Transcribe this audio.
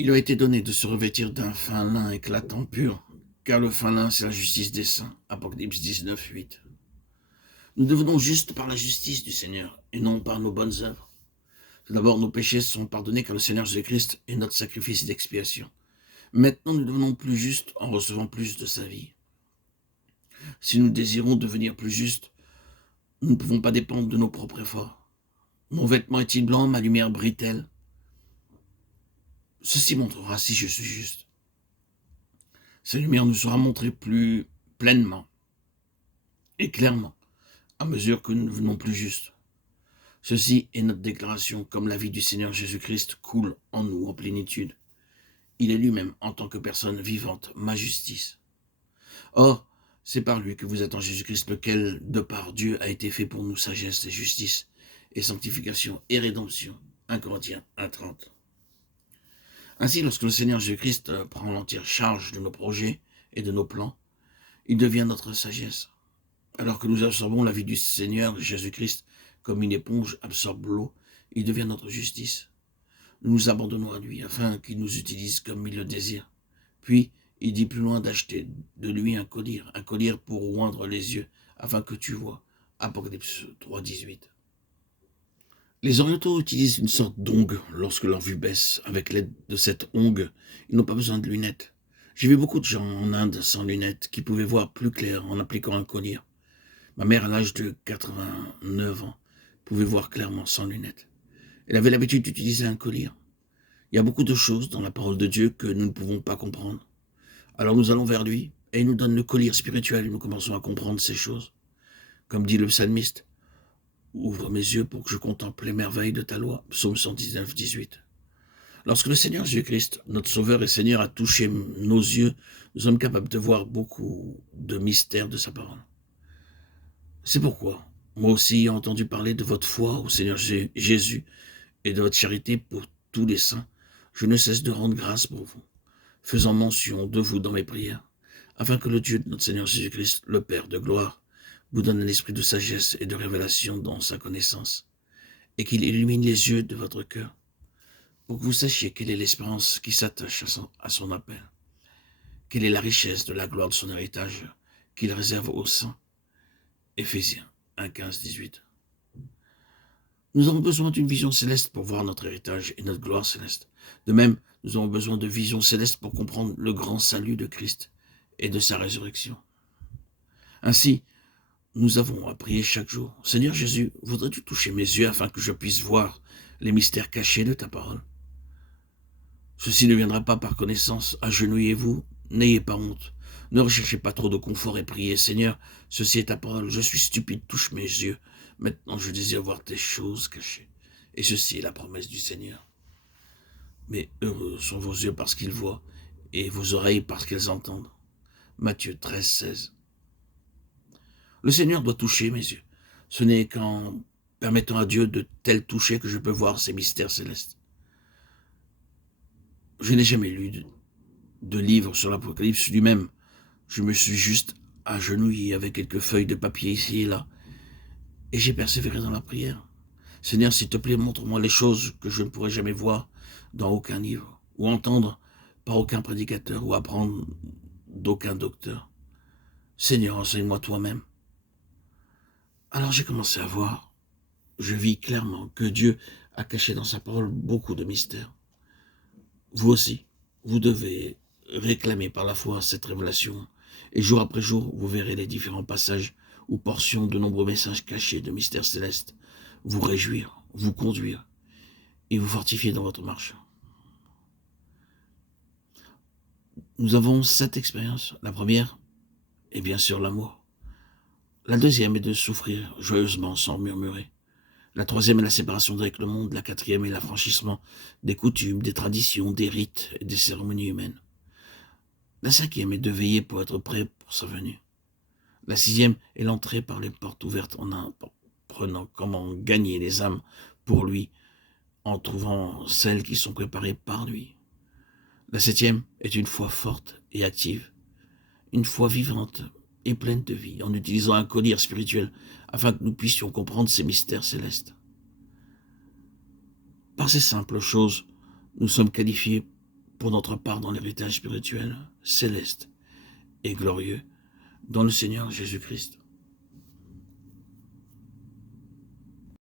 Il a été donné de se revêtir d'un fin lin éclatant pur, car le fin lin, c'est la justice des saints. Apocalypse 19, 8. Nous devenons justes par la justice du Seigneur, et non par nos bonnes œuvres. Tout d'abord, nos péchés sont pardonnés car le Seigneur Jésus-Christ est notre sacrifice d'expiation. Maintenant, nous devenons plus justes en recevant plus de sa vie. Si nous désirons devenir plus justes, nous ne pouvons pas dépendre de nos propres efforts. Mon vêtement est-il blanc, ma lumière brille-t-elle? Ceci montrera si je suis juste. Cette lumière nous sera montrée plus pleinement et clairement à mesure que nous devenons plus justes. Ceci est notre déclaration, comme la vie du Seigneur Jésus-Christ coule en nous en plénitude. Il est lui-même, en tant que personne vivante, ma justice. Or, c'est par lui que vous êtes en Jésus-Christ, lequel, de par Dieu, a été fait pour nous sagesse et justice, et sanctification et rédemption. 1 Corinthiens 1,30. Ainsi, lorsque le Seigneur Jésus-Christ prend l'entière charge de nos projets et de nos plans, il devient notre sagesse. Alors que nous absorbons la vie du Seigneur Jésus-Christ comme une éponge absorbe l'eau, il devient notre justice. Nous nous abandonnons à lui afin qu'il nous utilise comme il le désire. Puis, il dit plus loin d'acheter de lui un collier pour oindre les yeux, afin que tu vois. Apocalypse 3, 18. Les orientaux utilisent une sorte d'ongue lorsque leur vue baisse. Avec l'aide de cette ongue, ils n'ont pas besoin de lunettes. J'ai vu beaucoup de gens en Inde sans lunettes qui pouvaient voir plus clair en appliquant un collier. Ma mère, à l'âge de 89 ans, pouvait voir clairement sans lunettes. Elle avait l'habitude d'utiliser un collier. Il y a beaucoup de choses dans la parole de Dieu que nous ne pouvons pas comprendre. Alors nous allons vers lui et il nous donne le collier spirituel et nous commençons à comprendre ces choses. Comme dit le psalmiste, « Ouvre mes yeux pour que je contemple les merveilles de ta loi » Psaume 119, 18. Lorsque le Seigneur Jésus-Christ, notre Sauveur et Seigneur, a touché nos yeux, nous sommes capables de voir beaucoup de mystères de sa parole. C'est pourquoi, moi aussi, ayant entendu parler de votre foi au Seigneur Jésus et de votre charité pour tous les saints, je ne cesse de rendre grâce pour vous, faisant mention de vous dans mes prières, afin que le Dieu de notre Seigneur Jésus-Christ, le Père de gloire, vous donne un esprit de sagesse et de révélation dans sa connaissance, et qu'il illumine les yeux de votre cœur, pour que vous sachiez quelle est l'espérance qui s'attache à son appel, quelle est la richesse de la gloire de son héritage qu'il réserve aux saints. Éphésiens 1, 15, 18. Nous avons besoin d'une vision céleste pour voir notre héritage et notre gloire céleste. De même, nous avons besoin de vision céleste pour comprendre le grand salut de Christ et de sa résurrection. Ainsi, nous avons à prier chaque jour. « Seigneur Jésus, voudrais-tu toucher mes yeux afin que je puisse voir les mystères cachés de ta parole ?» Ceci ne viendra pas par connaissance. Agenouillez-vous, n'ayez pas honte. Ne recherchez pas trop de confort et priez. « Seigneur, ceci est ta parole. Je suis stupide, touche mes yeux. Maintenant, je désire voir tes choses cachées. » Et ceci est la promesse du Seigneur. Mais heureux sont vos yeux parce qu'ils voient, et vos oreilles parce qu'elles entendent. Matthieu 13, 16. Le Seigneur doit toucher mes yeux. Ce n'est qu'en permettant à Dieu de tel toucher que je peux voir ces mystères célestes. Je n'ai jamais lu de livre sur l'Apocalypse lui-même. Je me suis juste agenouillé avec quelques feuilles de papier ici et là, et j'ai persévéré dans la prière. Seigneur, s'il te plaît, montre-moi les choses que je ne pourrai jamais voir dans aucun livre, ou entendre par aucun prédicateur, ou apprendre d'aucun docteur. Seigneur, enseigne-moi toi-même. Alors j'ai commencé à voir. Je vis clairement que Dieu a caché dans sa parole beaucoup de mystères. Vous aussi, vous devez réclamer par la foi cette révélation, et jour après jour, vous verrez les différents passages ou portions de nombreux messages cachés de mystères célestes vous réjouir, vous conduire et vous fortifier dans votre marche. Nous avons 7 expériences. La première est bien sûr l'amour. La deuxième est de souffrir joyeusement sans murmurer. La troisième est la séparation avec le monde. La quatrième est l'affranchissement des coutumes, des traditions, des rites et des cérémonies humaines. La cinquième est de veiller pour être prêt pour sa venue. La sixième est l'entrée par les portes ouvertes en apprenant comment gagner les âmes pour lui, en trouvant celles qui sont préparées par lui. La septième est une foi forte et active, une foi vivante et pleine de vie, en utilisant un collier spirituel afin que nous puissions comprendre ces mystères célestes. Par ces simples choses, nous sommes qualifiés pour notre part dans l'héritage spirituel, céleste et glorieux, dans le Seigneur Jésus-Christ.